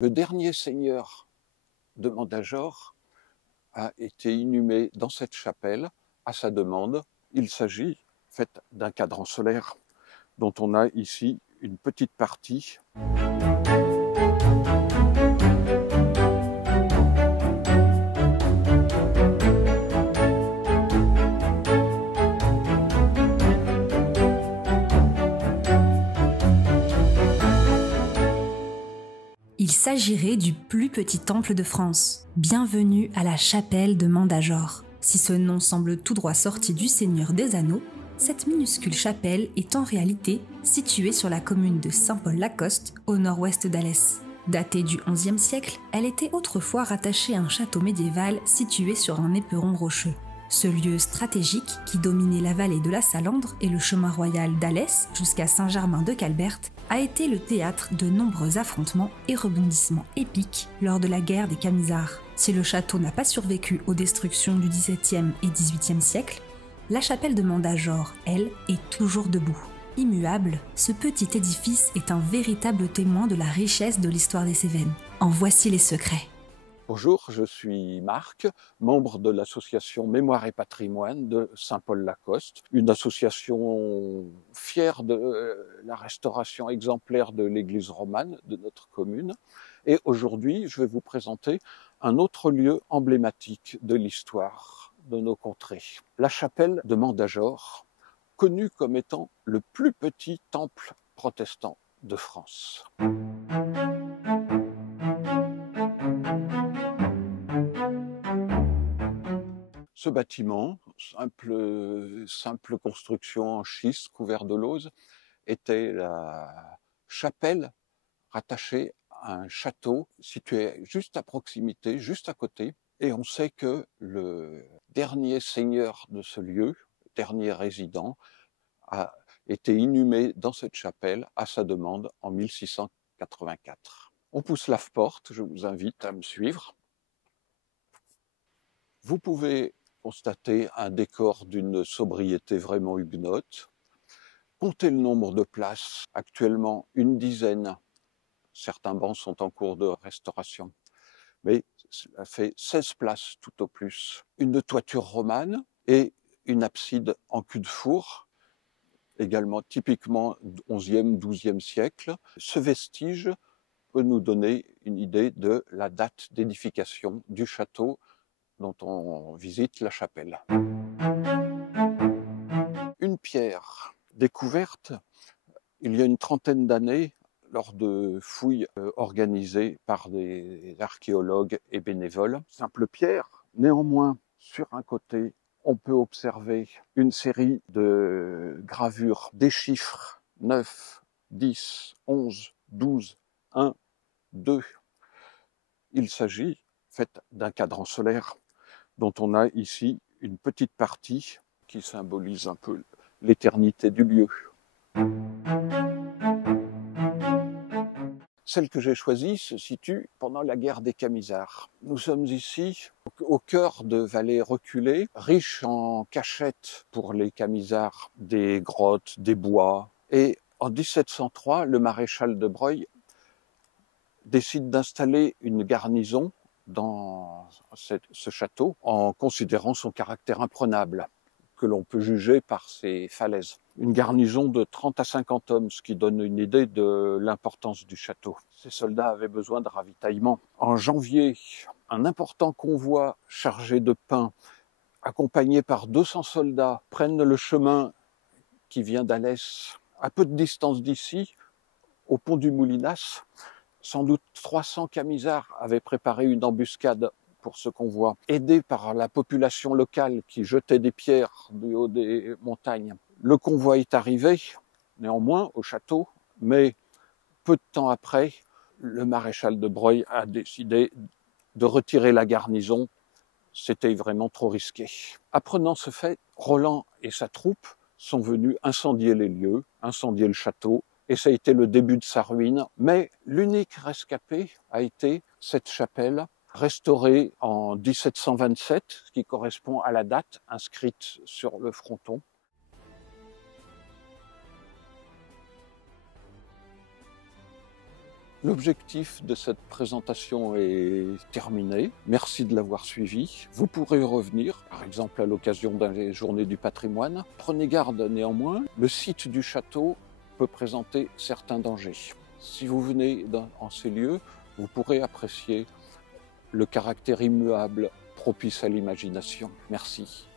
Le dernier seigneur de Mandajor a été inhumé dans cette chapelle à sa demande. Il s'agit d'un cadran solaire dont on a ici une petite partie. Il s'agirait du plus petit temple de France. Bienvenue à la chapelle de Mandajor. Si ce nom semble tout droit sorti du Seigneur des Anneaux, cette minuscule chapelle est en réalité située sur la commune de Saint-Paul-la-Coste, au nord-ouest d'Alès. Datée du XIe siècle, elle était autrefois rattachée à un château médiéval situé sur un éperon rocheux. Ce lieu stratégique, qui dominait la vallée de la Salandre et le chemin royal d'Alès jusqu'à Saint-Germain-de-Calberte, a été le théâtre de nombreux affrontements et rebondissements épiques lors de la guerre des Camisards. Si le château n'a pas survécu aux destructions du XVIIe et XVIIIe siècle, la chapelle de Mandajor, elle, est toujours debout. Immuable, ce petit édifice est un véritable témoin de la richesse de l'histoire des Cévennes. En voici les secrets. Bonjour, je suis Marc, membre de l'association Mémoire et Patrimoine de Saint-Paul-la-Coste, une association fière de la restauration exemplaire de l'église romane de notre commune. Et aujourd'hui, je vais vous présenter un autre lieu emblématique de l'histoire de nos contrées, la chapelle de Mandajor, connue comme étant le plus petit temple protestant de France. Ce bâtiment, simple construction en schiste couvert de lauze, était la chapelle rattachée à un château situé juste à proximité, juste à côté. Et on sait que le dernier seigneur de ce lieu, dernier résident, a été inhumé dans cette chapelle à sa demande en 1684. On pousse la porte, je vous invite à me suivre. Vous pouvez constater un décor d'une sobriété vraiment huguenote. Comptez le nombre de places, actuellement une dizaine. Certains bancs sont en cours de restauration, mais ça fait 16 places tout au plus. Une toiture romane et une abside en cul-de-four, également typiquement 11e, 12e siècle. Ce vestige peut nous donner une idée de la date d'édification du château dont on visite la chapelle. Une pierre découverte il y a une trentaine d'années lors de fouilles organisées par des archéologues et bénévoles. Simple pierre, néanmoins, sur un côté, on peut observer une série de gravures, des chiffres 9, 10, 11, 12, 1, 2. Il s'agit d'un cadran solaire dont on a ici une petite partie qui symbolise un peu l'éternité du lieu. Celle que j'ai choisie se situe pendant la guerre des Camisards. Nous sommes ici au cœur de vallées reculées, riches en cachettes pour les Camisards, des grottes, des bois. Et en 1703, le maréchal de Broglie décide d'installer une garnison dans ce château en considérant son caractère imprenable, que l'on peut juger par ses falaises. Une garnison de 30 à 50 hommes, ce qui donne une idée de l'importance du château. Ces soldats avaient besoin de ravitaillement. En janvier, un important convoi chargé de pain, accompagné par 200 soldats, prennent le chemin qui vient d'Alès, à peu de distance d'ici, au pont du Moulinas. Sans doute 300 Camisards avaient préparé une embuscade pour ce convoi, aidés par la population locale qui jetait des pierres du haut des montagnes. Le convoi est arrivé, néanmoins, au château, mais peu de temps après, le maréchal de Broglie a décidé de retirer la garnison. C'était vraiment trop risqué. Apprenant ce fait, Roland et sa troupe sont venus incendier les lieux, incendier le château, et ça a été le début de sa ruine. Mais l'unique rescapé a été cette chapelle, restaurée en 1727, ce qui correspond à la date inscrite sur le fronton. L'objectif de cette présentation est terminé. Merci de l'avoir suivi. Vous pourrez y revenir, par exemple à l'occasion des Journées du patrimoine. Prenez garde néanmoins, le site du château peut présenter certains dangers. Si vous venez en ces lieux, vous pourrez apprécier le caractère immuable propice à l'imagination. Merci.